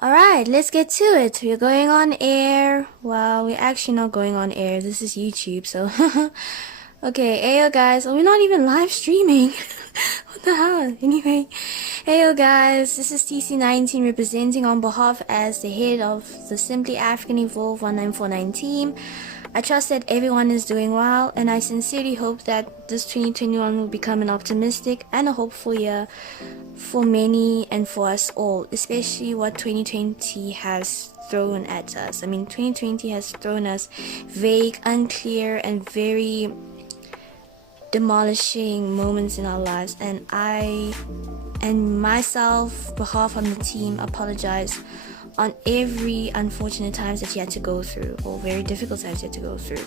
Alright, let's get to it. We're going on air. Well, we're actually not going on air. This is YouTube, so. Okay, hey yo guys. Oh, we're not even live streaming. What the hell? Anyway, hey yo guys. This is TC19 representing on behalf as the head of the Simply African Evolve 1949 team. I trust that everyone is doing well, and I sincerely hope that this 2021 will become an optimistic and a hopeful year for many and for us all, especially what 2020 has thrown at us. I mean, 2020 has thrown us vague, unclear, and very demolishing moments in our lives, and I and myself, behalf of the team, apologize on every unfortunate times that you had to go through, or very difficult times you had to go through.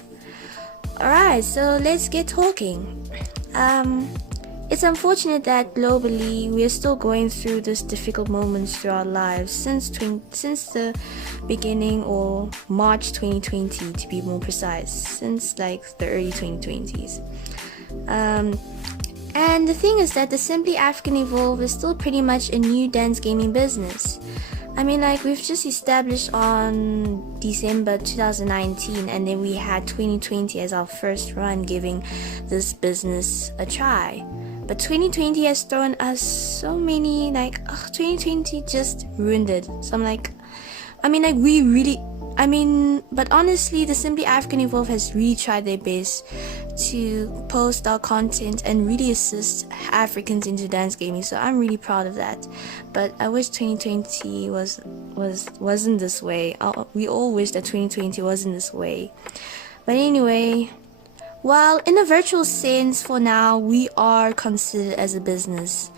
Alright, so let's get talking. It's unfortunate that globally we are still going through these difficult moments through our lives since the beginning, or March 2020 to be more precise, since like the early 2020s. And the thing is that the Simply African Evolve is still pretty much a new dance gaming business. I mean, like, we've just established on December 2019, and then we had 2020 as our first run giving this business a try. But 2020 has thrown us so many, 2020 just ruined it. So I'm like, but honestly, the Simply African Evolve has really tried their best to post our content and really assist Africans into dance gaming. So I'm really proud of that. But I wish 2020 wasn't this way. We all wish that 2020 wasn't this way. But anyway, well, in a virtual sense, for now, we are considered as a business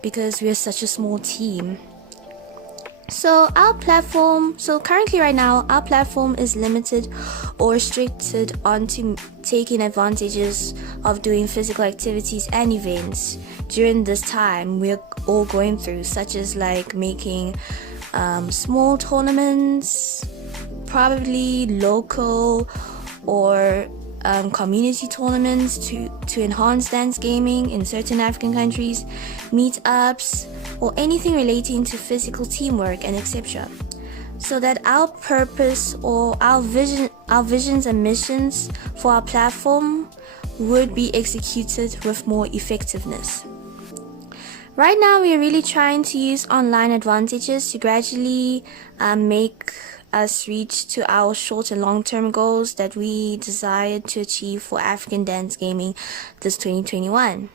because we are such a small team. So currently right now, our platform is limited or restricted onto taking advantages of doing physical activities and events during this time we're all going through, such as like making small tournaments, probably local or community tournaments to enhance dance gaming in certain African countries, meetups, or anything relating to physical teamwork and etc. So that our purpose or our visions and missions for our platform would be executed with more effectiveness. Right now, we are really trying to use online advantages to gradually make us reach to our short and long-term goals that we desired to achieve for African dance gaming this 2021.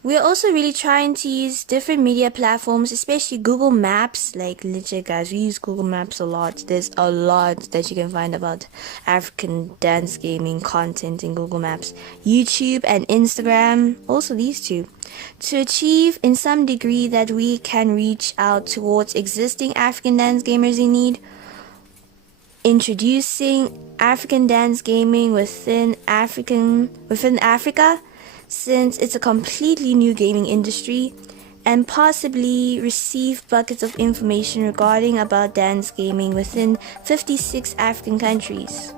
We're also really trying to use different media platforms, especially Google Maps. Like, legit guys, we use Google Maps a lot. There's a lot that you can find about African dance gaming content in Google Maps. YouTube and Instagram, also these two. To achieve in some degree that we can reach out towards existing African dance gamers in need, introducing African dance gaming within Africa, since it's a completely new gaming industry, and possibly receive buckets of information regarding about dance gaming within 56 African countries.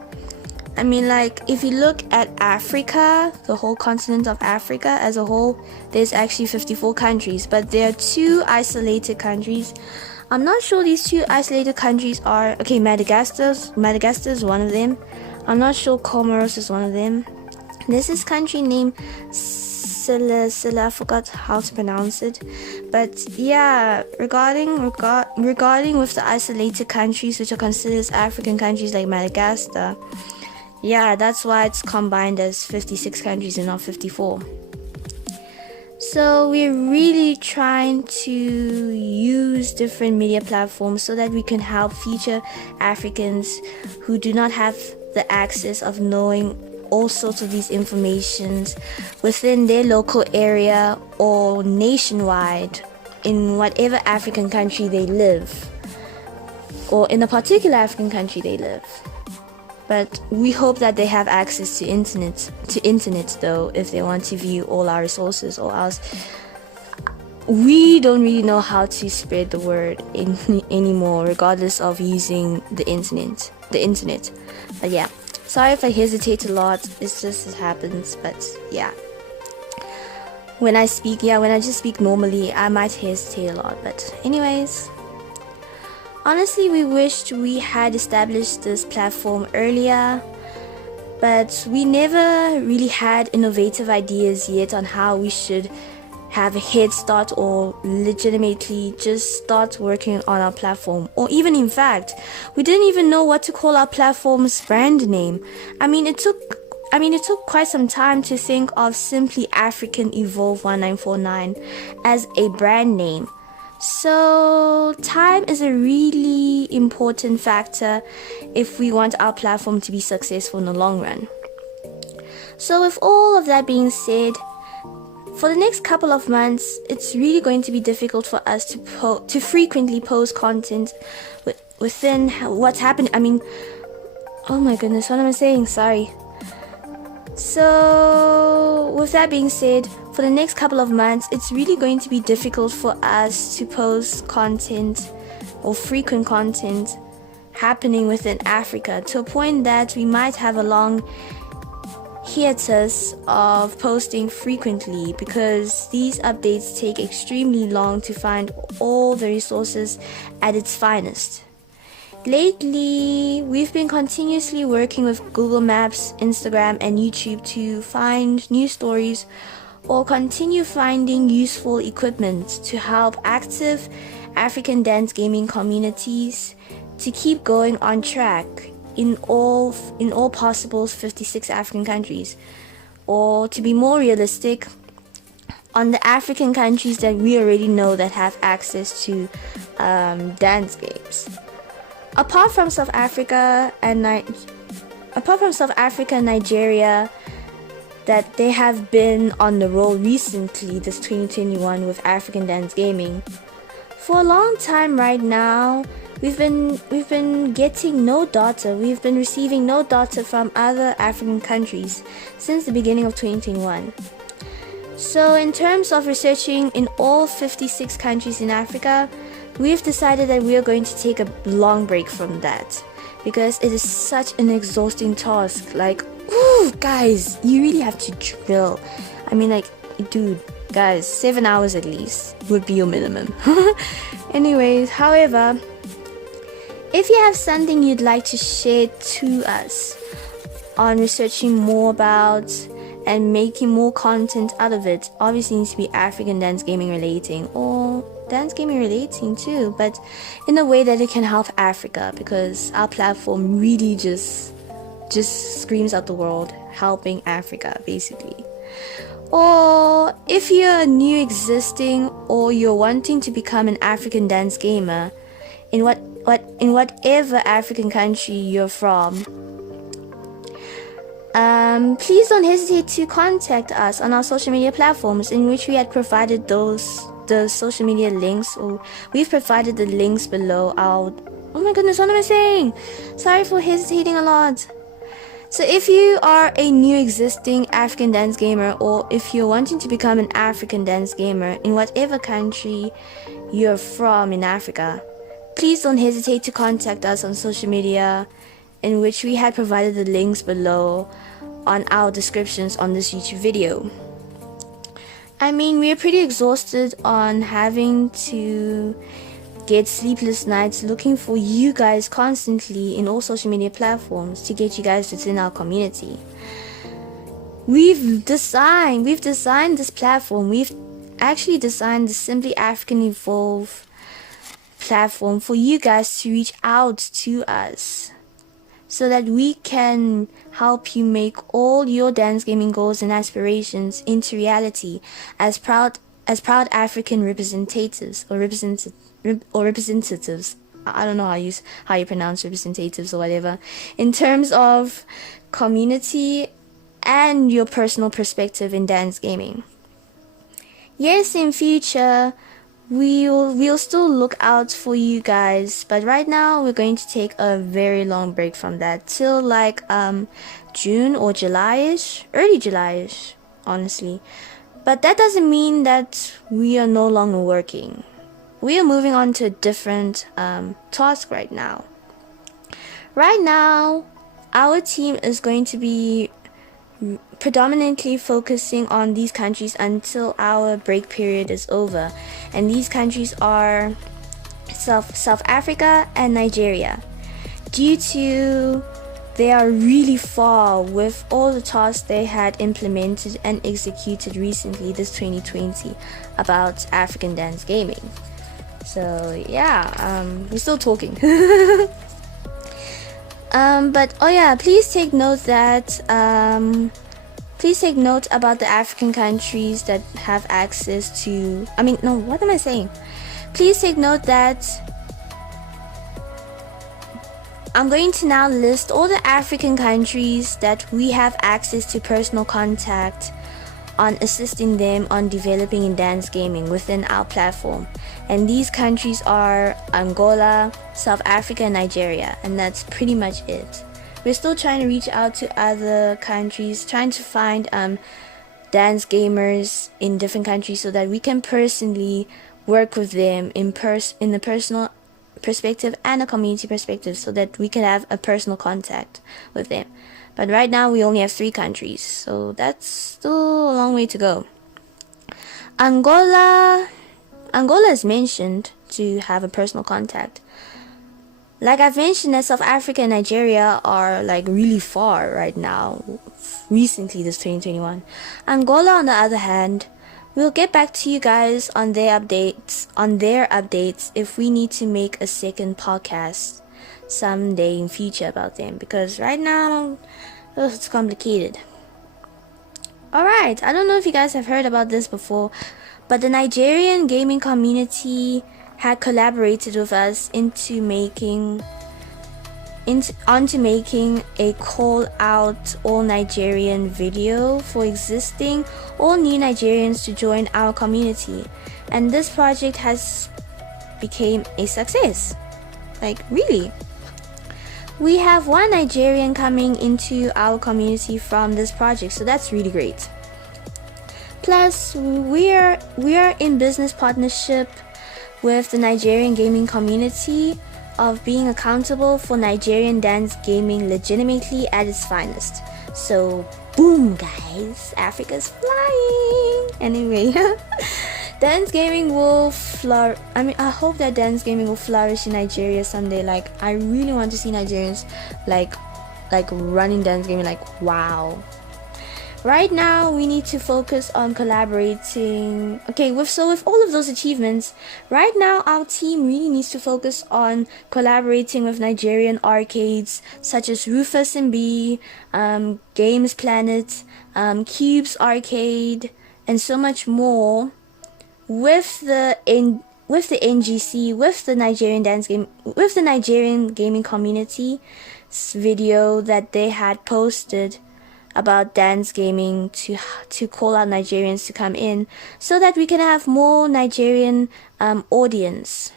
I mean, like, if you look at Africa, the whole continent of Africa as a whole, there's actually 54 countries, but there are two isolated countries. I'm not sure these two isolated countries are, okay, Madagascar is one of them. I'm not sure Comoros is one of them. There's this country named Silla, I forgot how to pronounce it. But yeah, regarding with the isolated countries which are considered as African countries like Madagascar, yeah, that's why it's combined as 56 countries and not 54. So we're really trying to use different media platforms so that we can help future Africans who do not have the access of knowing all sorts of these informations within their local area or nationwide in whatever African country they live, or in a particular African country they live. But we hope that they have access to internet though, if they want to view all our resources, or else we don't really know how to spread the word anymore, regardless of using the internet. But yeah, sorry if I hesitate a lot, it's just it happens. But yeah, when I just speak normally, I might hesitate a lot. But anyways, Honestly, we wished we had established this platform earlier, but we never really had innovative ideas yet on how we should have a head start or legitimately just start working on our platform. Or even in fact, we didn't even know what to call our platform's brand name. It took quite some time to think of simply African Evolve 1949 as a brand name. So time is a really important factor if we want our platform to be successful in the long run. So with all of that being said, for the next couple of months, it's really going to be difficult for us to frequently post content within what's happening. Oh my goodness, what am I saying? Sorry. So with that being said, for the next couple of months, it's really going to be difficult for us to post content or frequent content happening within Africa, to a point that we might have a long hiatus of posting frequently, because these updates take extremely long to find all the resources at its finest. Lately, we've been continuously working with Google Maps, Instagram, and YouTube to find new stories or continue finding useful equipment to help active African dance gaming communities to keep going on track in all possible 56 African countries, or to be more realistic, on the African countries that we already know that have access to dance games. Apart from South Africa and Nigeria, that they have been on the roll recently, this 2021, with African dance gaming. For a long time right now, we've been getting no data. We've been receiving no data from other African countries since the beginning of 2021. So in terms of researching in all 56 countries in Africa, we've decided that we are going to take a long break from that, because it is such an exhausting task. Like, ooh, guys, you really have to drill. Dude, guys, 7 hours at least would be your minimum. Anyways, however, if you have something you'd like to share to us on researching more about and making more content out of it, obviously needs to be African dance gaming relating, or dance gaming relating too, but in a way that it can help Africa, because our platform really just screams out the world, helping Africa basically. Or if you're new existing, or you're wanting to become an African dance gamer in whatever African country you're from, please don't hesitate to contact us on our social media platforms, in which we had provided the social media links, or we've provided the links below our... Oh my goodness, what am I saying? Sorry for hesitating a lot. So if you are a new existing African dance gamer, or if you're wanting to become an African dance gamer in whatever country you're from in Africa, please don't hesitate to contact us on social media, in which we had provided the links below on our descriptions on this YouTube video. We are pretty exhausted on having to get sleepless nights looking for you guys constantly in all social media platforms to get you guys within our community. We've designed this platform. We've actually designed the Simply African Evolve platform for you guys to reach out to us, so that we can help you make all your dance gaming goals and aspirations into reality as proud African representatives or representatives. I don't know how you pronounce representatives or whatever, in terms of community and your personal perspective in dance gaming. Yes, in future we'll still look out for you guys, but right now we're going to take a very long break from that till June or July-ish, early July-ish, honestly. But that doesn't mean that we are no longer working. We are moving on to a different task right now. Right now, our team is going to be predominantly focusing on these countries until our break period is over. And these countries are South Africa and Nigeria, due to they are really far with all the tasks they had implemented and executed recently this 2020 about African dance gaming. So yeah, we're still talking. But oh yeah, please take note about the African countries that have access to, what am I saying? Please take note that I'm going to now list all the African countries that we have access to personal contact on assisting them on developing in dance gaming within our platform. And these countries are Angola, South Africa, and Nigeria. And that's pretty much it. We're still trying to reach out to other countries, trying to find dance gamers in different countries so that we can personally work with them in the personal perspective and a community perspective, so that we can have a personal contact with them. But right now we only have 3 countries, so that's still a long way to go. Angola is mentioned to have a personal contact. Like I've mentioned, that South Africa and Nigeria are like really far right now, recently this 2021. Angola, on the other hand, we'll get back to you guys on their updates if we need to make a second podcast someday in future about them, because right now it's complicated. Alright, I don't know if you guys have heard about this before, but the Nigerian gaming community had collaborated with us onto making a call out all Nigerian video for existing or new Nigerians to join our community, and this project has became a success. Like really, we have 1 Nigerian coming into our community from this project, so that's really great. Plus we are in business partnership with the Nigerian gaming community of being accountable for Nigerian dance gaming legitimately at its finest. So boom guys, Africa's flying. Anyway, dance gaming will flourish. I hope that dance gaming will flourish in Nigeria someday. Like I really want to see Nigerians like running dance gaming, like wow. Right now we need to focus on collaborating. With all of those achievements, right now our team really needs to focus on collaborating with Nigerian arcades such as Rufus and B, Games Planet, Cubes Arcade, and so much more, with the NGC, with the Nigerian gaming community video that they had posted about dance gaming to call out Nigerians to come in, so that we can have more Nigerian audience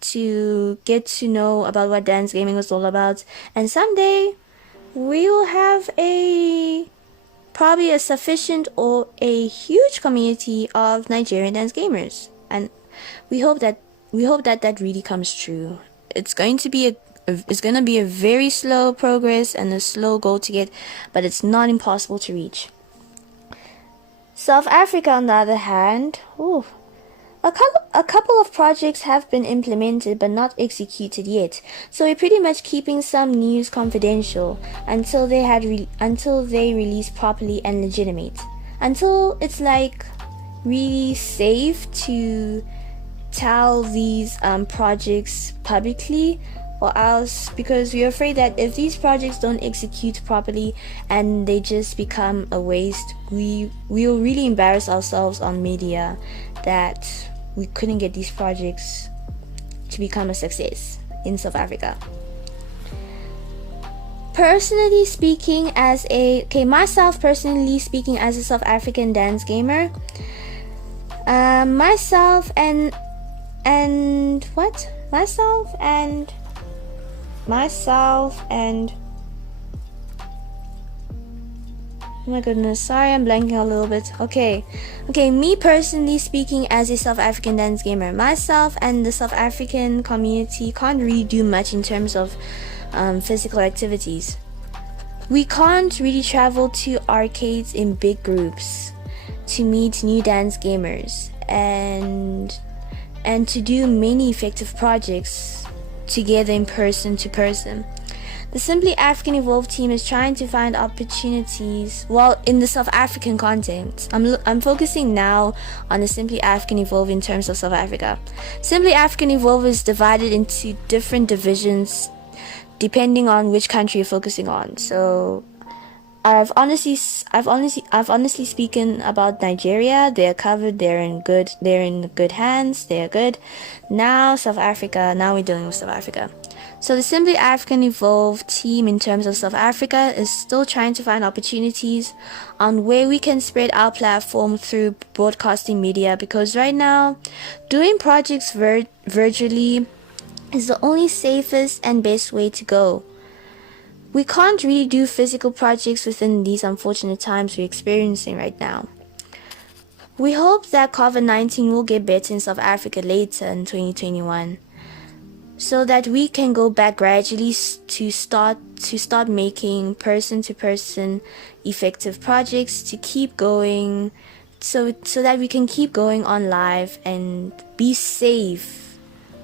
to get to know about what dance gaming was all about. And someday we will have probably a sufficient or a huge community of Nigerian dance gamers, and we hope that really comes true. It's going to be a very slow progress and a slow goal to get, but it's not impossible to reach. South Africa, on the other hand, a couple of projects have been implemented but not executed yet. So we're pretty much keeping some news confidential until they release properly and legitimate. Until it's like really safe to tell these projects publicly, or else, because we're afraid that if these projects don't execute properly and they just become a waste, we will really embarrass ourselves on media that we couldn't get these projects to become a success in South Africa. Personally speaking, myself personally speaking as a South African dance gamer, myself and oh my goodness, sorry, I'm blanking a little bit. Okay, me personally speaking as a South African dance gamer, myself and the South African community can't really do much in terms of physical activities. We can't really travel to arcades in big groups to meet new dance gamers, and and to do many effective projects together in person to person. The Simply African Evolve team is trying to find opportunities, well, in the South African content. I'm focusing now on the Simply African Evolve in terms of South Africa. Simply African Evolve is divided into different divisions depending on which country you're focusing on. So I've honestly speaking about Nigeria. They're covered. They're in good hands. They're good. Now South Africa. Now we're dealing with South Africa. So the Simply African Evolve team in terms of South Africa is still trying to find opportunities on where we can spread our platform through broadcasting media, because right now doing projects virtually is the only safest and best way to go. We can't really do physical projects within these unfortunate times we're experiencing right now. We hope that COVID-19 will get better in South Africa later in 2021, so that we can go back gradually to start making person-to-person effective projects to keep going, so that we can keep going on live and be safe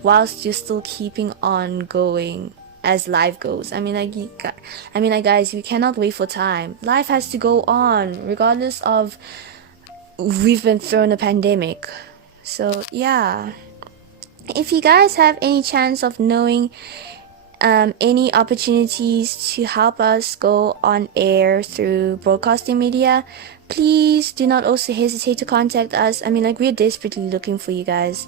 whilst you're still keeping on going as life goes. I mean, guys, we cannot wait for time. Life has to go on regardless of we've been thrown a pandemic. So yeah. If you guys have any chance of knowing any opportunities to help us go on air through broadcasting media, please do not also hesitate to contact us. I mean, we're desperately looking for you guys.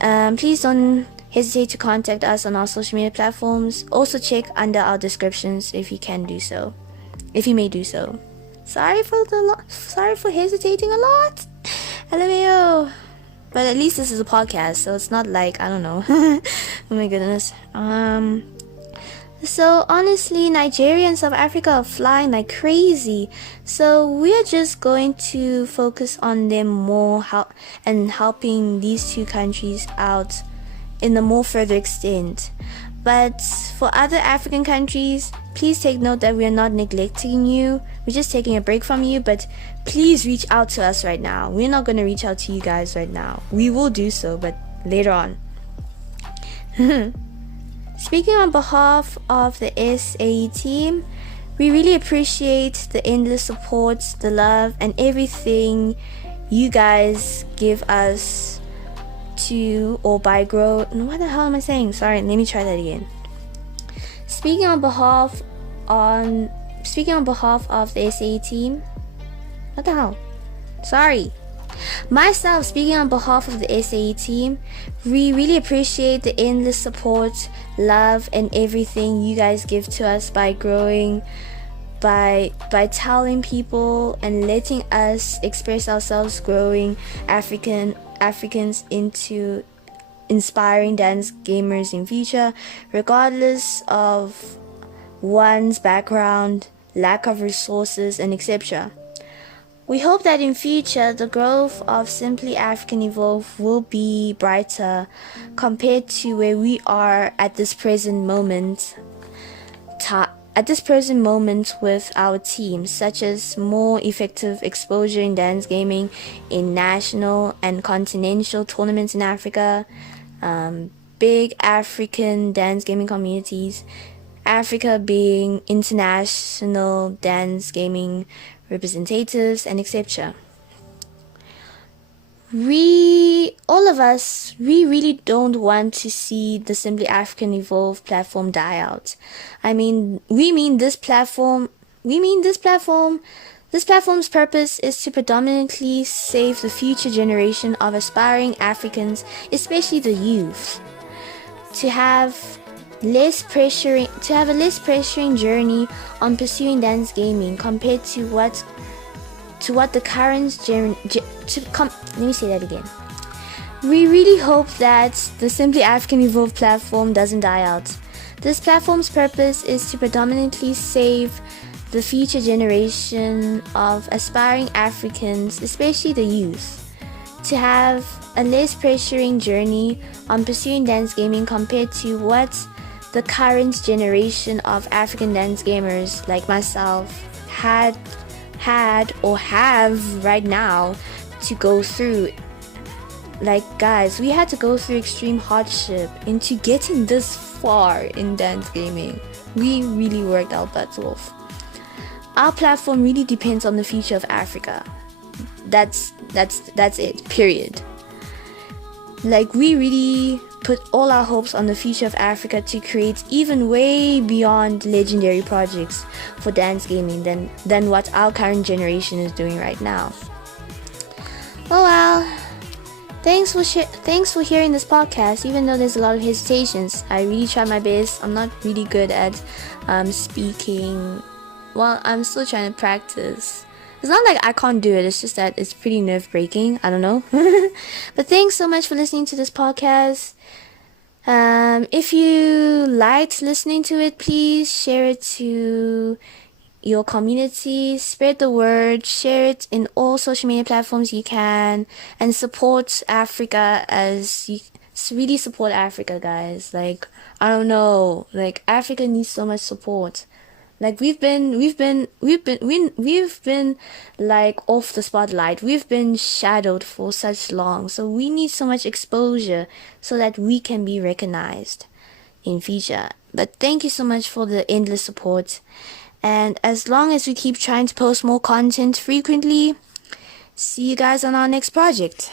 Please don't hesitate to contact us on our social media platforms. Also check under our descriptions if you may do so. Sorry for hesitating a lot. LMAO. But at least this is a podcast, so it's not like, I don't know. Oh my goodness. So honestly, Nigeria and South Africa are flying like crazy. So we're just going to focus on them more and helping these two countries out in a more further extent. But for other African countries, please take note that we are not neglecting you. We're just taking a break from you, but please reach out to us right now. We're not going to reach out to you guys right now. We will do so, but later on. Speaking on behalf of the SAE team, we really appreciate the endless support, the love, and everything you guys give us to or by grow. What the hell am I saying? Sorry, let me try that again. Speaking on behalf of the SAE team. What the hell? Sorry. Myself, speaking on behalf of the SAE team, we really appreciate the endless support, love, and everything you guys give to us by growing, by telling people and letting us express ourselves, growing Africans into inspiring dance gamers in future, regardless of one's background, lack of resources, and etc. We hope that in future the growth of Simply African Evolve will be brighter compared to where we are at this present moment with our team, such as more effective exposure in dance gaming in national and continental tournaments in Africa, big African dance gaming communities, Africa being international dance gaming representatives, and etc. We really don't want to see the Simply African Evolve platform die out. This platform's purpose is to predominantly save the future generation of aspiring Africans, especially the youth, to have a less pressuring journey on pursuing dance gaming compared to what the current let me say that again. We really hope that the Simply African Evolve platform doesn't die out. This platform's purpose is to predominantly save the future generation of aspiring Africans, especially the youth, to have a less pressuring journey on pursuing dance gaming compared to what the current generation of African dance gamers like myself had or have right now to go through Like, guys, we had to go through extreme hardship into getting this far in dance gaming. We really worked our butts off. Our platform really depends on the future of Africa. That's it, period. Like, we really put all our hopes on the future of Africa to create even way beyond legendary projects for dance gaming than what our current generation is doing right now. Oh well. Thanks for hearing this podcast. Even though there's a lot of hesitations, I really try my best. I'm not really good at speaking. Well, I'm still trying to practice. It's not like I can't do it. It's just that it's pretty nerve-breaking. I don't know. But thanks so much for listening to this podcast. If you liked listening to it, please share it to your community, spread the word, share it in all social media platforms you can, and support Africa as you really support Africa, guys. Like, I don't know, like, Africa needs so much support. Like, we've been like off the spotlight. We've been shadowed for such long, so we need so much exposure so that we can be recognized in future. But thank you so much for the endless support. And as long as we keep trying to post more content frequently, see you guys on our next project.